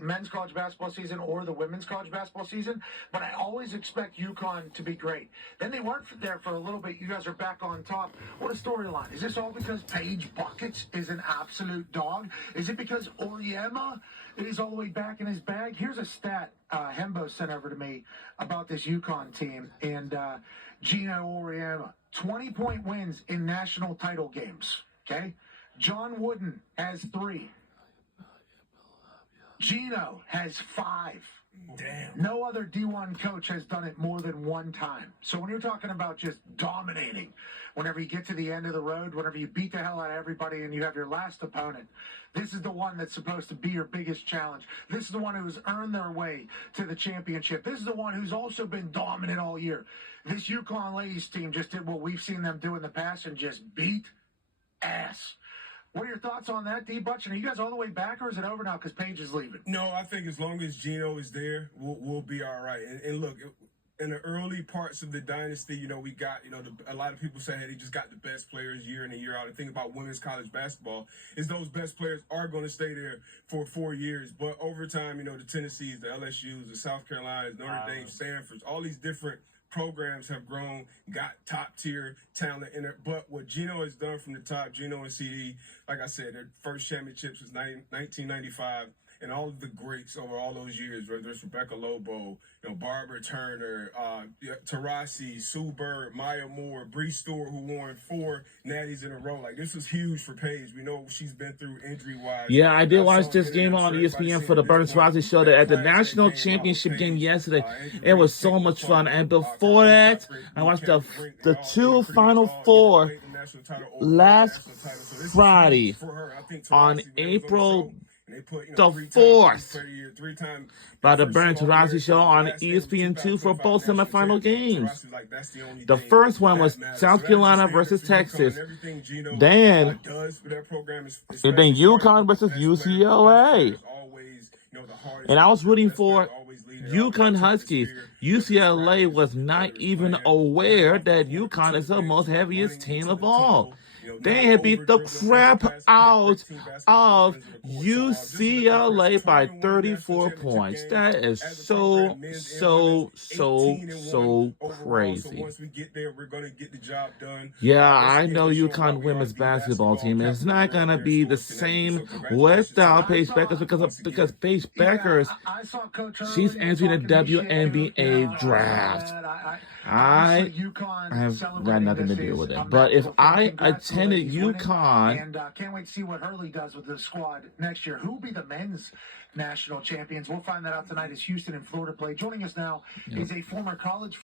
men's college basketball season or the women's college basketball season, but I always expect UConn to be great. Then they weren't there for a little bit. You guys are back on top. What a storyline. Is this all because Paige Buckets is an absolute dog? Is it because Oriema is all the way back in his bag? Here's a stat Hembo sent over to me about this UConn team and Gino Oriema. 20-point wins in national title games, okay? John Wooden has 3. Gino has 5. Damn. No other D1 coach has done it more than one time. So when you're talking about just dominating, whenever you get to the end of the road, whenever you beat the hell out of everybody and you have your last opponent, this is the one that's supposed to be your biggest challenge. This is the one who's earned their way to the championship. This is the one who's also been dominant all year. This UConn ladies team just did what we've seen them do in the past and just beat ass. What are your thoughts on that, D. Butch? Are you guys all the way back, or is it over now because Paige is leaving? No, I think as long as Gino is there, we'll be all right. And look, in the early parts of the dynasty, we got, a lot of people say, hey, they just got the best players year in and year out. The thing about women's college basketball is those best players are going to stay there for 4 years. But over time, the Tennessees, the LSUs, the South Carolinas, Notre Dame, Stanfords, all these different programs have grown, got top-tier talent in it. But what Gino has done from the top, Gino and CD, like I said, their first championships was 1995, and all of the greats over all those years, whether it's Rebecca Lobo, Barbara Turner, Taurasi, Sue Bird, Maya Moore, Bree Stewart, who won 4 natties in a row. Like, this was huge for Paige. We know she's been through injury-wise. Yeah, I did watch this game on ESPN for the Bernie Taurasi show at the national championship game yesterday. It was so much fun. And before that, I watched the 2 Final Four last Friday on April the 4th by the Bernie Taurasi show on ESPN2 for both semifinal games. The first one was South Carolina versus Texas. Then UConn versus UCLA. And I was rooting for UConn Huskies. UCLA was not even aware that UConn is the most heaviest team of all. They had beat the crap out of UCLA by 34 points. That is so crazy. Yeah, I know UConn women's basketball team is not going to be the same without Paige Beckers because Paige Beckers, she's entering the WNBA draft. I have got nothing to do with it. But if I attended UConn... And can't wait to see what Hurley does with the squad next year. Who will be the men's national champions? We'll find that out tonight as Houston and Florida play. Joining us now is a former college